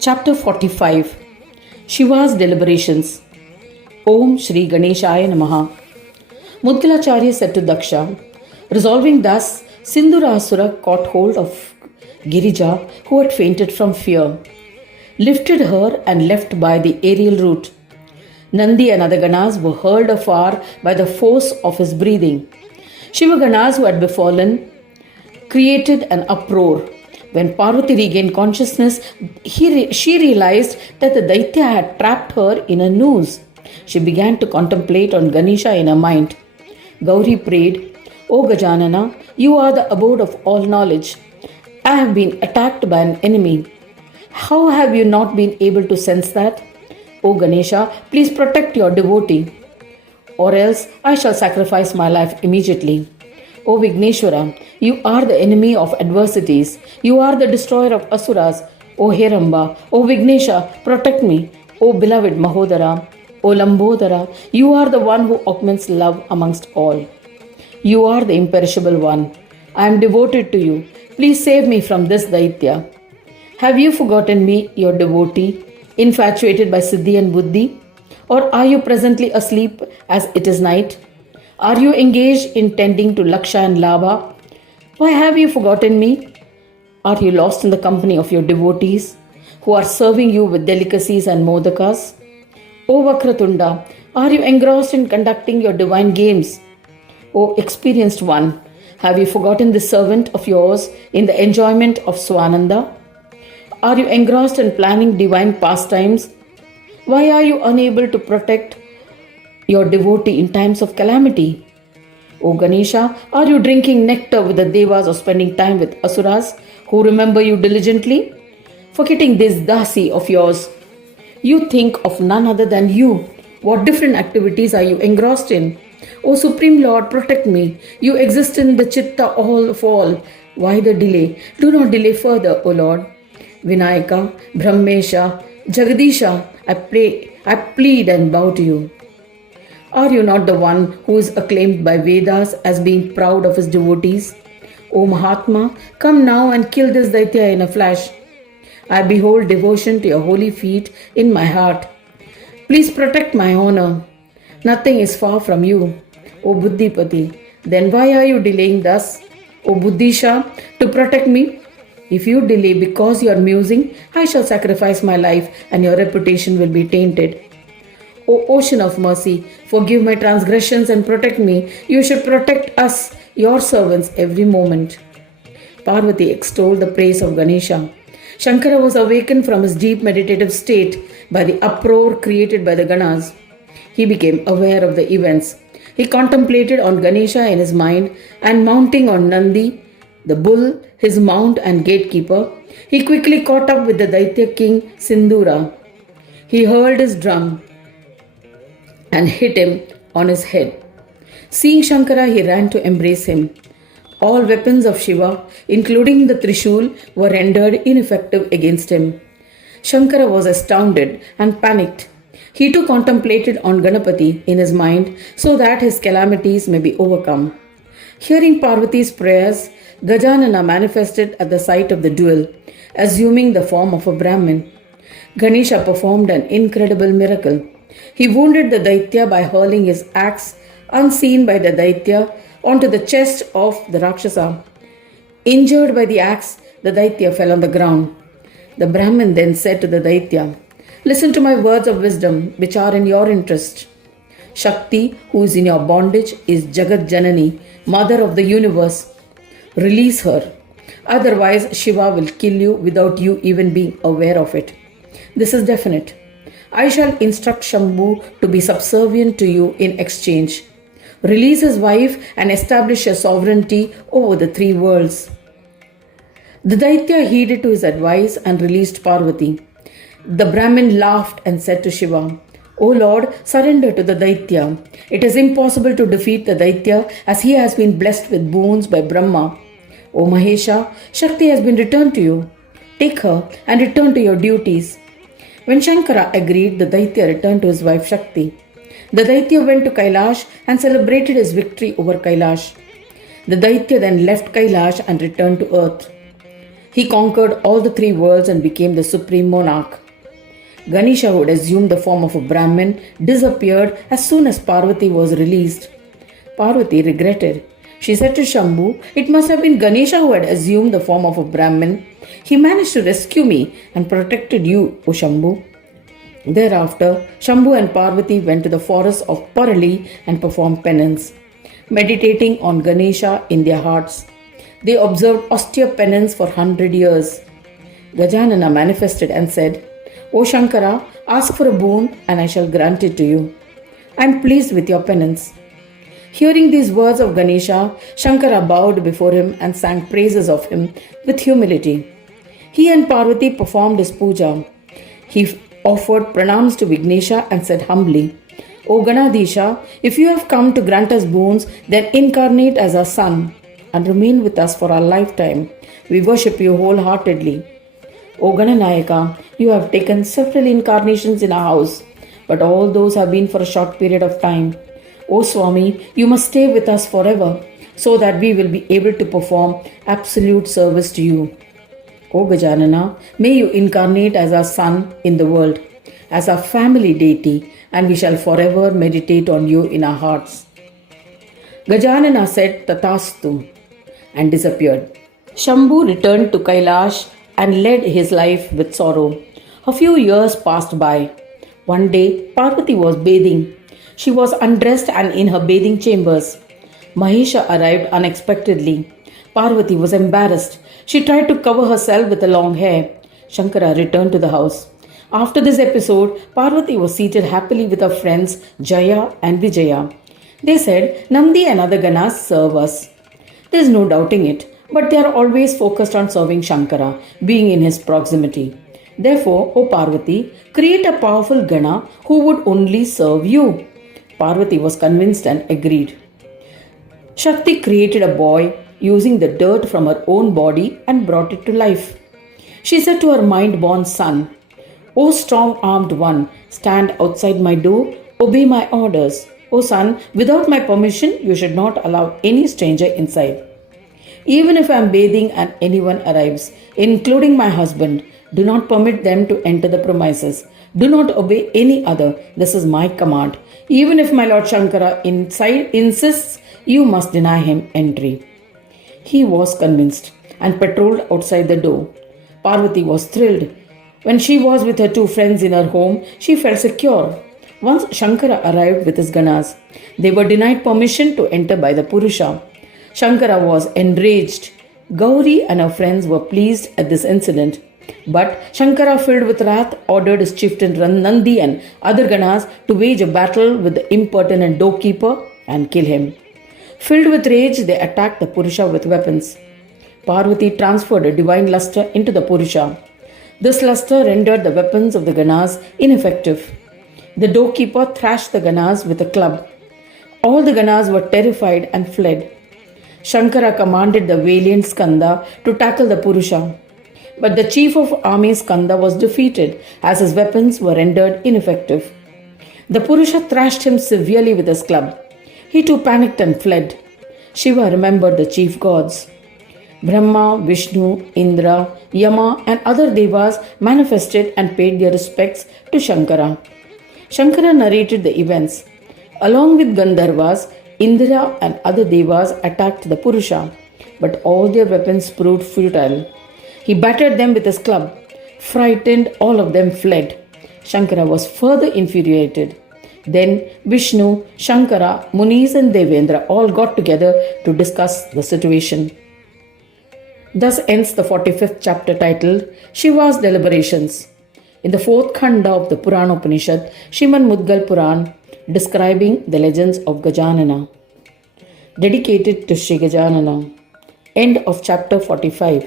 Chapter 45 Shiva's Deliberations. Om Shri Ganeshaya Namaha. Mudgalacharya said to Daksha, resolving thus, Sindhurasura caught hold of Girija, who had fainted from fear, lifted her and left by the aerial route. Nandi and other Ganas were hurled afar by the force of his breathing. Shiva Ganas, who had befallen, created an uproar. When Parvati regained consciousness, she realized that the Daitya had trapped her in a noose. She began to contemplate on Ganesha in her mind. Gauri prayed, O Gajanana, you are the abode of all knowledge. I have been attacked by an enemy. How have you not been able to sense that? O Ganesha, please protect your devotee, or else I shall sacrifice my life immediately. O Vigneshwara, you are the enemy of adversities. You are the destroyer of asuras. O Heramba, O Vignesha, protect me. O beloved Mahodara, O Lambodara, you are the one who augments love amongst all. You are the imperishable one. I am devoted to you. Please save me from this Daitya. Have you forgotten me, your devotee, infatuated by Siddhi and Buddhi? Or are you presently asleep as it is night? Are you engaged in tending to Laksha and Labha? Why have you forgotten me? Are you lost in the company of your devotees who are serving you with delicacies and modakas? O Vakratunda, are you engrossed in conducting your divine games? O experienced one, have you forgotten the servant of yours in the enjoyment of Swananda? Are you engrossed in planning divine pastimes? Why are you unable to protect your devotee in times of calamity? O Ganesha, are you drinking nectar with the devas or spending time with asuras who remember you diligently? Forgetting this dasi of yours, you think of none other than you. What different activities are you engrossed in? O Supreme Lord, protect me. You exist in the chitta all of all. Why the delay? Do not delay further, O Lord. Vinayaka, Brahmesha, Jagadisha, I plead and bow to you. Are you not the one who is acclaimed by Vedas as being proud of his devotees? O Mahatma, come now and kill this Daitya in a flash. I behold devotion to your holy feet in my heart. Please protect my honor. Nothing is far from you, O Buddhipati. Then why are you delaying thus, O Buddhisha, to protect me? If you delay because you are musing, I shall sacrifice my life and your reputation will be tainted. O ocean of mercy, forgive my transgressions and protect me. You should protect us, your servants, every moment. Parvati extolled the praise of Ganesha. Shankara was awakened from his deep meditative state by the uproar created by the Ganas. He became aware of the events. He contemplated on Ganesha in his mind and mounting on Nandi, the bull, his mount and gatekeeper, he quickly caught up with the Daitya king Sindhura. He hurled his drum and hit him on his head. Seeing Shankara, he ran to embrace him. All weapons of Shiva, including the Trishul, were rendered ineffective against him. Shankara was astounded and panicked. He too contemplated on Ganapati in his mind so that his calamities may be overcome. Hearing Parvati's prayers, Gajanana manifested at the sight of the duel, assuming the form of a Brahmin. Ganesha performed an incredible miracle. He wounded the Daitya by hurling his axe, unseen by the Daitya, onto the chest of the Rakshasa. Injured by the axe, the Daitya fell on the ground. The Brahmin then said to the Daitya, listen to my words of wisdom, which are in your interest. Shakti, who is in your bondage, is Jagat Janani, mother of the universe. Release her. Otherwise, Shiva will kill you without you even being aware of it. This is definite. I shall instruct Shambhu to be subservient to you in exchange. Release his wife and establish your sovereignty over the three worlds. The Daitya heeded to his advice and released Parvati. The Brahmin laughed and said to Shiva, O Lord, surrender to the Daitya. It is impossible to defeat the Daitya as he has been blessed with boons by Brahma. O Mahesha, Shakti has been returned to you. Take her and return to your duties. When Shankara agreed, the Daitya returned to his wife Shakti. The Daitya went to Kailash and celebrated his victory over Kailash. The Daitya then left Kailash and returned to earth. He conquered all the three worlds and became the supreme monarch. Ganesha, who had assumed the form of a Brahmin, disappeared as soon as Parvati was released. Parvati regretted. She said to Shambhu, "It must have been Ganesha who had assumed the form of a Brahmin. He managed to rescue me and protected you, O Shambhu." Thereafter, Shambhu and Parvati went to the forest of Parali and performed penance, meditating on Ganesha in their hearts. They observed austere penance for 100 years. Gajanana manifested and said, "O Shankara, ask for a boon and I shall grant it to you. I am pleased with your penance." Hearing these words of Ganesha, Shankara bowed before him and sang praises of him with humility. He and Parvati performed his puja. He offered pranams to Vignesha and said humbly, "O Ganadisha, if you have come to grant us boons, then incarnate as our son and remain with us for our lifetime. We worship you wholeheartedly. O Gananayaka, you have taken several incarnations in our house, but all those have been for a short period of time. O Swami, you must stay with us forever, so that we will be able to perform absolute service to you. O Gajanana, may you incarnate as our son in the world, as our family deity, and we shall forever meditate on you in our hearts." Gajanana said Tathastu and disappeared. Shambhu returned to Kailash and led his life with sorrow. A few years passed by. One day, Parvati was bathing. She was undressed and in her bathing chambers. Mahesha arrived unexpectedly. Parvati was embarrassed. She tried to cover herself with the long hair. Shankara returned to the house. After this episode, Parvati was seated happily with her friends Jaya and Vijaya. They said, "Nandi and other Ganas serve us. There is no doubting it, but they are always focused on serving Shankara, being in his proximity. Therefore, O Parvati, create a powerful Gana who would only serve you." Parvati was convinced and agreed. Shakti created a boy using the dirt from her own body and brought it to life. She said to her mind-born son, "O strong-armed one, stand outside my door, obey my orders. O son, without my permission, you should not allow any stranger inside. Even if I am bathing and anyone arrives, including my husband, do not permit them to enter the premises. Do not obey any other. This is my command. Even if my Lord Shankara inside insists, you must deny him entry." He was convinced and patrolled outside the door. Parvati was thrilled. When she was with her two friends in her home, she felt secure. Once Shankara arrived with his Ganas, they were denied permission to enter by the Purusha. Shankara was enraged. Gauri and her friends were pleased at this incident. But Shankara, filled with wrath, ordered his chieftain Nandi and other Ganas to wage a battle with the impertinent doorkeeper and kill him. Filled with rage, they attacked the Purusha with weapons. Parvati transferred a divine luster into the Purusha. This luster rendered the weapons of the Ganas ineffective. The doorkeeper thrashed the Ganas with a club. All the Ganas were terrified and fled. Shankara commanded the valiant Skanda to tackle the Purusha. But the chief of army Skanda was defeated as his weapons were rendered ineffective. The Purusha thrashed him severely with his club. He too panicked and fled. Shiva remembered the chief gods. Brahma, Vishnu, Indra, Yama and other devas manifested and paid their respects to Shankara. Shankara narrated the events. Along with Gandharvas, Indra and other devas attacked the Purusha, but all their weapons proved futile. He battered them with his club. Frightened, all of them fled. Shankara was further infuriated. Then Vishnu, Shankara, Munis and Devendra all got together to discuss the situation. Thus ends the 45th chapter titled Shiva's Deliberations. In the fourth khanda of the Purana Upanishad, Srimad Mudgal Puran, describing the legends of Gajanana. Dedicated to Sri Gajanana. End of chapter 45.